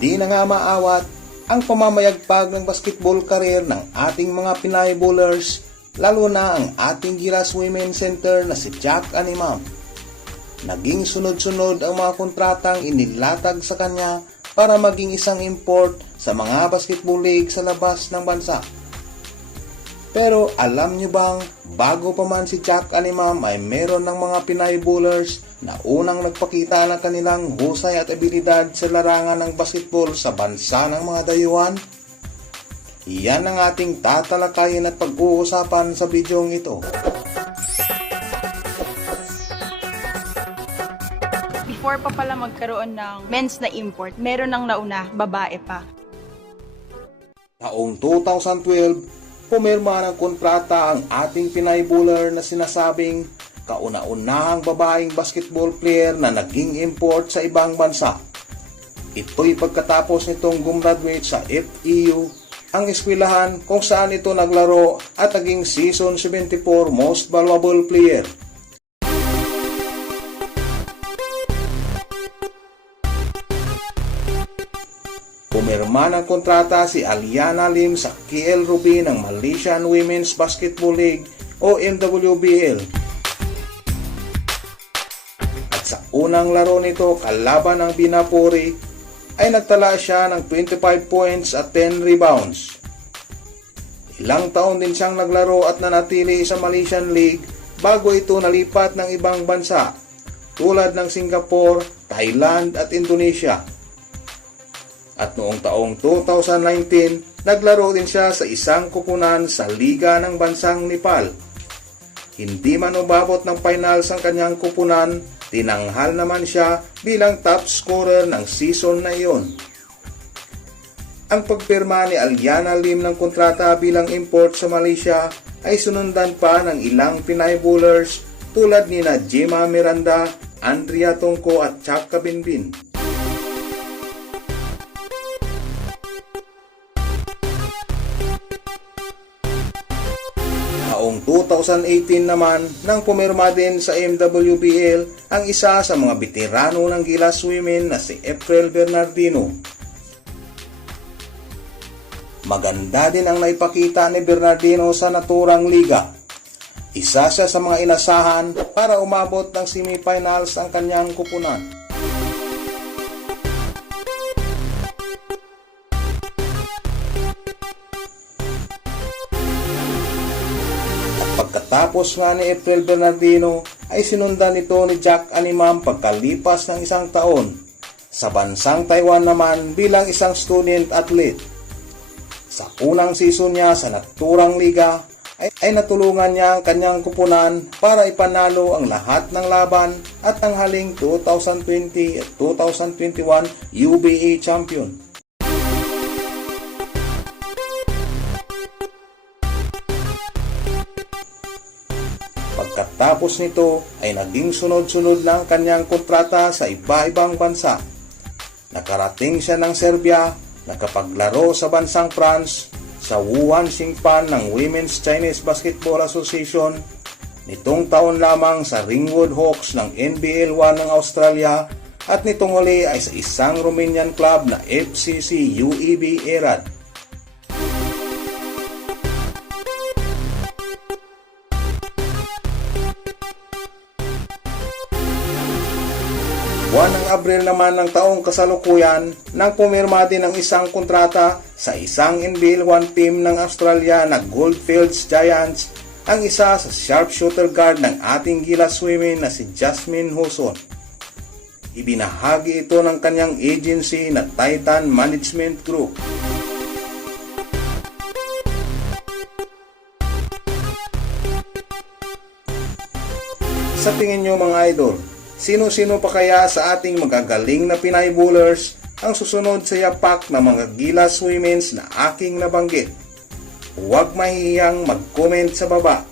Di na nga maawat ang pamamayagpag ng basketball career ng ating mga Pinay bowlers, lalo na ang ating Gilas Women's Center na si Jack Animam. Naging sunod-sunod ang mga kontratang inilatag sa kanya para maging isang import sa mga basketball league sa labas ng bansa. Pero alam niyo bang bago pa man si Jack Animam ay meron ng mga Pinay bowlers na unang nagpakita ng kanilang husay at abilidad sa larangan ng basketball sa bansa ng mga dayuhan? Iyan ang ating tatalakayin at pag-uusapan sa bidyong ito. Before pa pala magkaroon ng men's na import, meron nang nauna, babae pa. Taong 2012, pumirma ng kontrata ang ating Pinay bowler na sinasabing kauna-unahang babaeng basketball player na naging import sa ibang bansa. Ito'y pagkatapos nitong gumraduate sa FEU, ang eskwelahan kung saan ito naglaro at naging Season 74 Most Valuable Player. Pumirma ng kontrata si Aliana Lim sa KL Ruby ng Malaysian Women's Basketball League o MWBL. At sa unang laro nito kalaban ng Binapuri ay nagtala siya ng 25 points at 10 rebounds. Ilang taon din siyang naglaro at nanatili sa Malaysian League bago ito nalipat ng ibang bansa tulad ng Singapore, Thailand at Indonesia. At noong taong 2019, naglaro din siya sa isang kupunan sa Liga ng Bansang Nepal. Hindi man umabot ng finals ang kanyang kupunan, tinanghal naman siya bilang top scorer ng season na iyon. Ang pagpirma ni Aliana Lim ng kontrata bilang import sa Malaysia ay sunundan pa ng ilang Pinay bowlers tulad ni Gemma Miranda, Andrea Tongko at Chaka Binbin. Taong 2018 naman nang pumirma din sa MWBL ang isa sa mga veterano ng Gilas Women na si April Bernardino. Maganda din ang naipakita ni Bernardino sa naturang liga. Isa siya sa mga inasahan para umabot ng semifinals ang kanyang kupunan. Pagkatapos nga ni April Bernardino ay sinundan ito ni Jack Animam pagkalipas ng isang taon. Sa bansang Taiwan naman bilang isang student athlete. Sa unang season niya sa naturang liga ay natulungan niya ang kanyang kupunan para ipanalo ang lahat ng laban at tanghaling 2020 at 2021 UBA champion. Pagkatapos nito ay naging sunod-sunod na ang kanyang kontrata sa iba-ibang bansa. Nakarating siya ng Serbia, nakapaglaro sa bansang France, sa Wuhan Xingpan ng Women's Chinese Basketball Association, nitong taon lamang sa Ringwood Hawks ng NBL 1 ng Australia, at nitong huli ay sa isang Romanian club na FCC UEB Erad. Buwan ng Abril naman ng taong kasalukuyan nang pumirma din ng isang kontrata sa isang NBL 1 team ng Australia na Goldfields Giants, ang isa sa sharpshooter guard ng ating Gilas Women na si Jasmine Huson. Ibinahagi ito ng kanyang agency na Titan Management Group. Sa tingin nyo mga idol, sino-sino pa kaya sa ating magagaling na Pinay bowlers ang susunod sa yapak ng mga Gilas Women's na aking nabanggit? Huwag mahihiyang mag-comment sa baba.